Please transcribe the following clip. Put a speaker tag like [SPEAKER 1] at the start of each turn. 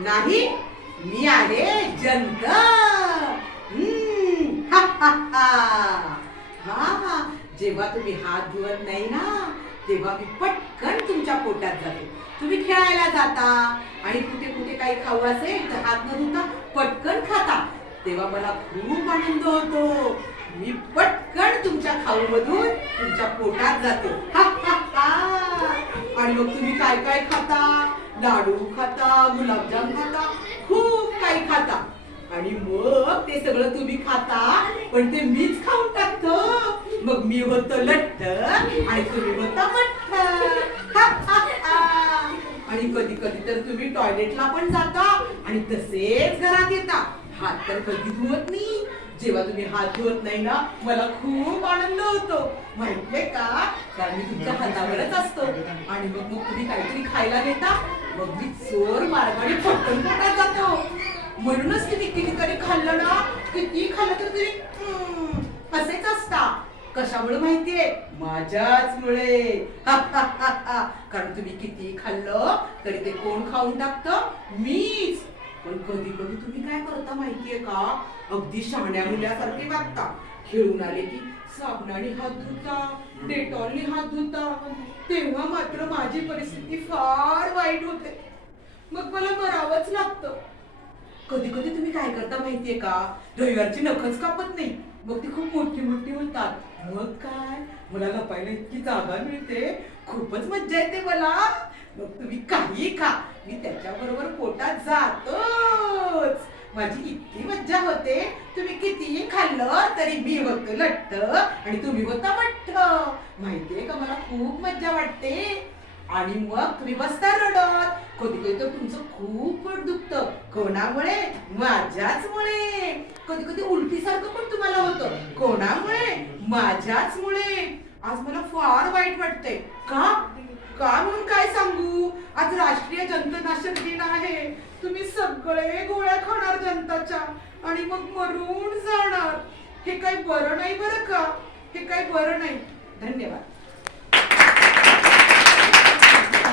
[SPEAKER 1] नाही मी आहे जंत. हम्म, हा, हा, हा. जेव्हा तुम्ही हात धुवत नाही ना तेव्हा मी पटकन तुमच्या पोटात जाते. तुम्ही खेळायला जाता आणि कुठे कुठे काही खाऊ असेल तर हात न धुता पटकन खाता. तेव्हा मला खूप आनंद होतो. मी पटकन तुमच्या खाऊ मधून तुमच्या पोटात जातो. आणि मग तुम्ही काय काय खाता? लाडू खाता गुलाबजाम खाता खूप काही खाता. आणि मग ते सगळं तुम्ही खाता पण ते मीच खाऊन टाकतो. मग मी होतो लठ्ठ आणि तुम्ही होता मठ्ठ. आणि कधी कधी तर तुम्ही टॉयलेटला पण जाता आणि तसेच घरात येता. हात तर कधी धुवत नाही. जेव्हा तुम्ही हात धुवत नाही ना मला खूप आनंद होतो. माहितीये का? कारण मी तुमच्या हातावरच असतो. आणि मग मग तुम्ही काहीतरी खायला घेता मग मी चोर मार्गाने पटकन पोटात जातो. म्हणूनच तुम्ही कितीतरी खाल्लं ना किती खाल्लं तर हम्म, असेच असता. कशामुळे माहितीये? माझ्याच मुळे कारण तुम्ही किती खाल्लं तरी ते कोण खाऊन टाकत? मीच. पण कधी कधी तुम्ही काय करता माहितीये का? अगदी शहाण्या मुलासारखे वागता. खेळून आले की साबणाने हात धुता डेटॉलने हात धुता. तेव्हा मात्र माझी परिस्थिती फार वाईट होते. मग मला मरावंच लागतं. कधी कधी तुम्ही काय करता माहितीये का? रविवारची नखच कापत नाही. मग ती खूप मोठी मोठी होतात मग काय? मला लपायला इतकी जागा मिळते. खूपच मज्जा येते मला. मग तुम्ही काही खा. मी त्याच्या बरोबर पोटात जातो. माझी इतकी मज्जा होते. तुम्ही कितीही खाल्लं तरी मी होतो लट्ट आणि तुम्ही होता मठ्ठ माहितीये का मला खूप मज्जा वाटते? आणि मग तुम्ही बसता रडत. कधी कधी तर तुमचं खूप पोट दुखतं. कोणामुळे? माझ्याच मुळे कधी कधी उलटीसारखं पण तुम्हाला होतं. कोणामुळे? माझ्याच मुळे आज मला फार वाईट वाटतंय. का? का म्हणून काय सांगू? आज राष्ट्रीय जंतनाशक दिन आहे. तुम्ही सगळे गोळ्या खाणार जनताच्या. आणि मग मरून जाणार. हे काही बरं नाही बरं का? हे काही बरं नाही. धन्यवाद.